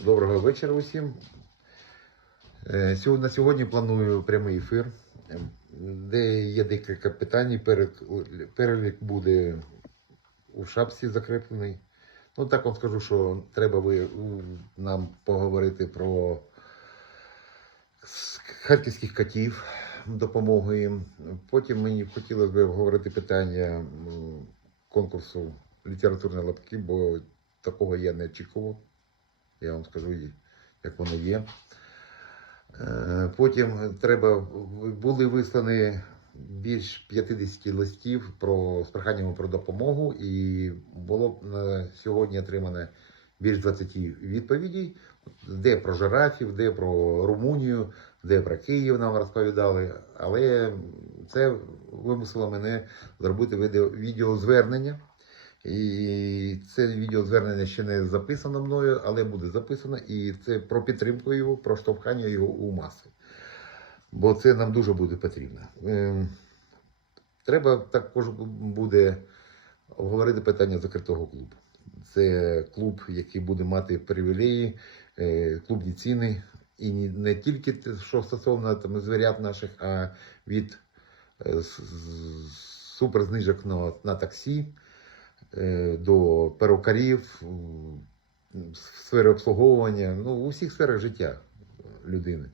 Доброго вечора усім. Е, На сьогодні планую прямий ефір, де є декілька питань. Перелік буде у шапці закріплений. Ну, так вам скажу, що треба ви, нам поговорити про харківських котів, допомогу їм. Потім мені хотілося б обговорити питання конкурсу літературні лапки, бо такого я не очікував. Я вам скажу, як воно є. Е, Потім треба були вислані більш 50 листів про з проханням про допомогу, і було сьогодні отримано більш 20 відповідей, де про жирафів, де про Румунію, де про Київ нам розповідали. Але це вимусило мене зробити відео, відеозвернення. І це відеозвернення ще не записано мною, але буде записано. І це про підтримку його, про штовхання його у маси. Бо це нам дуже буде потрібно. Ем, Треба також буде обговорити питання закритого клубу. Це клуб, який буде мати привілеї, е, клубні ціни. І не- тільки те, що стосовно там, звірят наших, а від е, суперзнижок на, таксі до перукарів, сфери обслуговування, ну, у всіх сферах життя людини.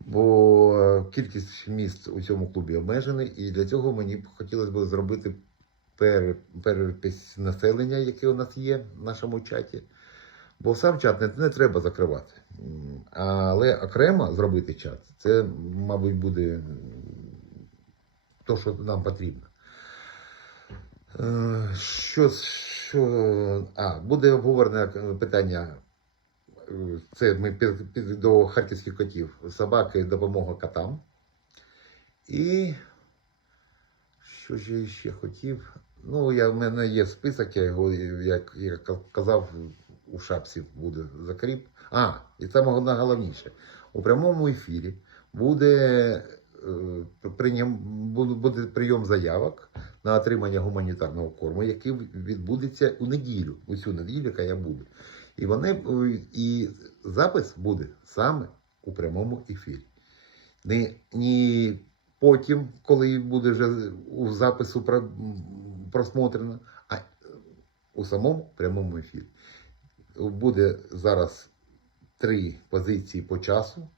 Бо е, кількість місць у цьому клубі обмежена, і для цього мені б хотілося б зробити пере- перепис населення, яке у нас є в нашому чаті. Бо сам чат не, не треба закривати. Але окремо зробити чат, це, мабуть, буде те, що нам потрібно. Е, Що, що, а, буде обговорене питання. Це ми під, під, до харківських котів. Собаки, допомога котам. І що ж я ще хотів? Ну, я, в мене є список, я його, як я казав, у шапці буде закріп. А, і це найголовніше. У прямому ефірі буде, е, буде прийом заявок на отримання гуманітарного корму, який відбудеться у неділю, у цю неділю, яка я буду. І вони е, і запис буде саме у прямому ефірі. Не, не потім, коли буде вже у запису просмотрено, а у самому прямому ефірі. Буде зараз три позиції по часу,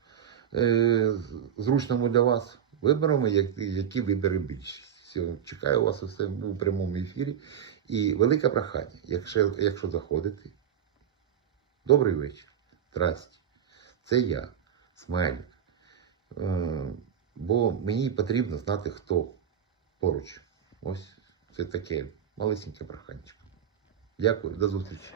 е, зручному для вас. Виберемо, які вибере більшість. Чекаю вас усе у прямому ефірі. І велике прохання, якщо, якщо заходите, добрий вечір. Здрасте. Це я, Смайлик. Е, бо мені потрібно знати, хто поруч. Ось це таке малесеньке проханечко. Дякую, до зустрічі.